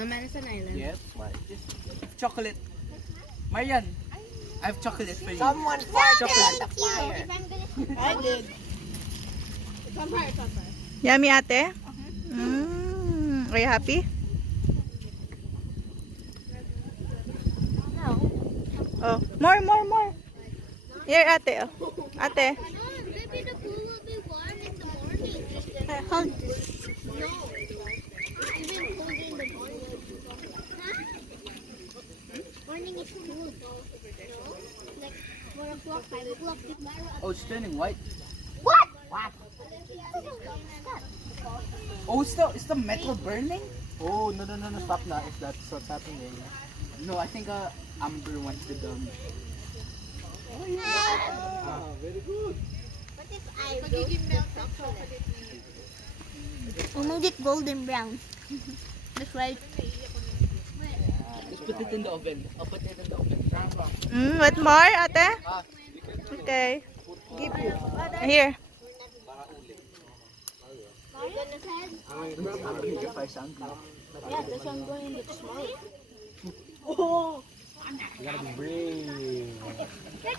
No man is an island. Yes, what? Chocolate. Marian, I have chocolate for you. Someone farted on the fire. I did. It's on fire, it's on fire. Yummy, ate? Are you happy? No. Oh, more. Here, ate. Oh. Ate. Maybe the pool will be warm in the morning. Hold. No. Even cold in the morning. Huh? Morning is cool. No? Like 4 o'clock, 5 o'clock. Oh, it's turning white. What? What? Oh, is the metal burning? Oh, no, stop na. If that's what's happening. No, I think Amber wants to dump. Very good. What if I magiging melted chocolate? Make it golden brown. That's right. Just put it in the oven. I'll put it in the oven. What more, ate? Okay. Give you. Here. Yeah, that's why I'm going with small. Oh! You gotta be brave.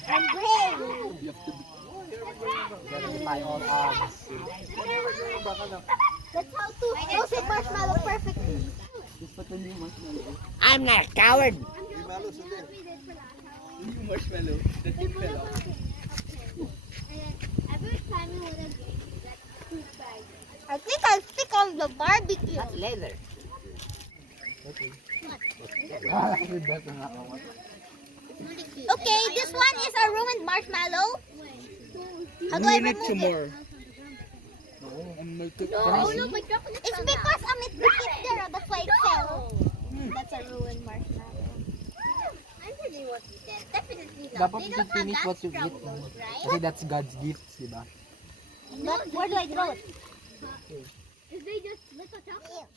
I'm brave. You have to be. You gotta defy all odds. That's how to roast marshmallow perfectly. Just put the new marshmallow. I'm not a coward. New marshmallow. The tip fell off. Every time you want to drink that food bag. I think I'll stick on the barbecue. That's leather. Okay. Okay, this one is a ruined marshmallow. How do I remove it? more. No, No, my chocolate. It's because it hit there. That's why it fell. That's a ruined marshmallow. I really want to eat that. Definitely not. Dapat They you don't have finish that what you strong eat. bones, right? Kasi that's God's gifts, diba? But where do I throw it? If they just lick a chocolate.